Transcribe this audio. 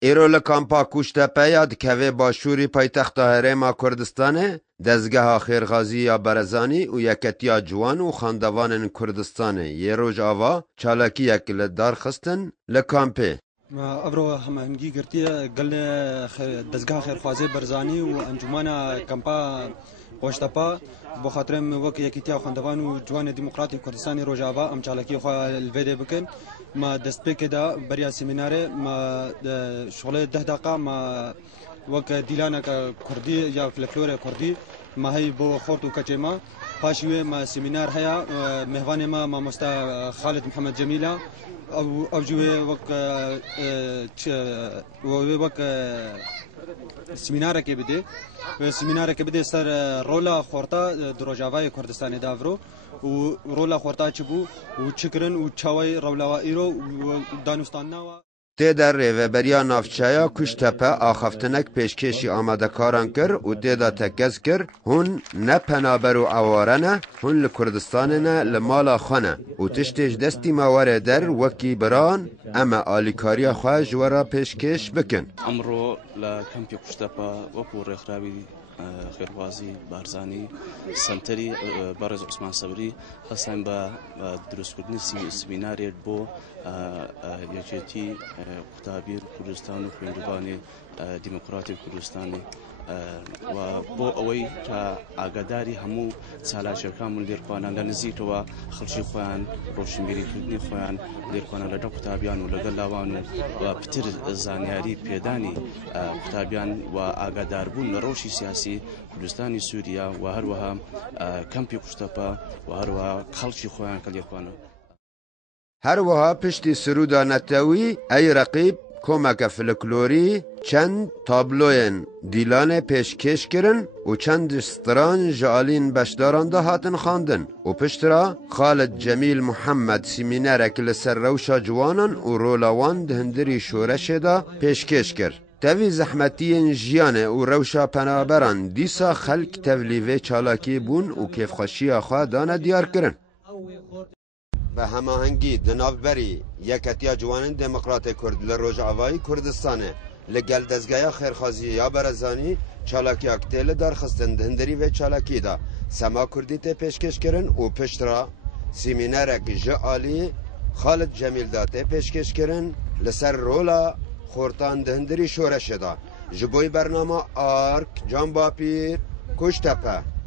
ایرو لکامپا کوشتپه یا دکوه باشوری پایتخت هرما کردستانه دزگاه خیرغازی یا برزانی و یکتیا جوان و خاندوان کردستانه یه روز آوا چالاکی یک لدار خستن لکامپه ابرو همانگی گرتی گل دزگاه خیرخوازی برزانی و انجمن کمپا قوشتپا بو خاطرم وک یکیتیا خاندوان و جوان دموکراتی کردستان روجاوا ام چالاکی خو الویده بکن ما دست بکدا بریا سیمینار ما شغل 10 دقیقه ما وک دیلانا کردی یا فلکلور کردی ما هی بو خورت و کچما پاشوی ما سیمینار هيا مهوان ما مستا خالد محمد جميله او جوی وک سیمینار کې بده سیمینار کې بده سر رولا خورتا دروجاوای کردستان داورو و رولا خورتا چبو و چکرن و چاوی رولا ایرو دانستاننا تی در ریوبریا نافچایا کوشتپه آخفتنک پیشکشی آماده کاران کر و تی دا تکز کر هون نه پنابر و عوارنه هون لکردستان نه لمالا خانه و تشتیج دستی مواره در وکی بران اما آلیکاریا خواه جورا پیشکش بکن امرو لکمپی کوشتپه وکو رخرابی خیرخوازی بارزانی سنتری بارز عثمان صبری خاصن با دروس کردن سمیناری بو یکیتی قطابیر کردستان و خویندوبان دموکراتی کردستانی و بو اوی تا آگاداری همو سالاشکام لیرخوانان لنزیتوا خلشی خوان روشنبیری کردنی خوان لیرخوانان لدن قطابیان و لگل لاوان و پتر زانیاری پیدانی قطابیان و آگادار بون لروشی سیاسی کردستانی سوریا و هر وها کمپی کوشتپا و هر وها خلشی خوان کلیرخوانو هر وها پشتی سرودا نتوی ای رقیب کمک فلکلوری چند تابلوین دیلان پیشکش کرن و چند ستران جالین بشداران ده هاتن خواندن و پشترا خالد جمیل محمد سیمینارک لسر روشا جوانان و رولاوان دهندری شورش ده پیشکش کرد. تاوی زحمتین جیانه و روشا پنابران دیسا خلق تولیوه چالاکی بون و کیفخوشی خواه دانه دیار کرن. به هماهنگی دناببری یکتیا جوان دموکرات کرد لروجاوای کردستانه لگل دزگاه خیرخوازی یا برزانی چالاکی اکتیل دار خستن دهندری و چالاکی دا سما کردی ته پیشکش کرن و پشترا سیمینارک جعالی خالد جمیل دا ته پیشکش کرن لسر رولا خورتان دهندری شورش دا جبوی برنامه آرک جان باپیر کوشتپه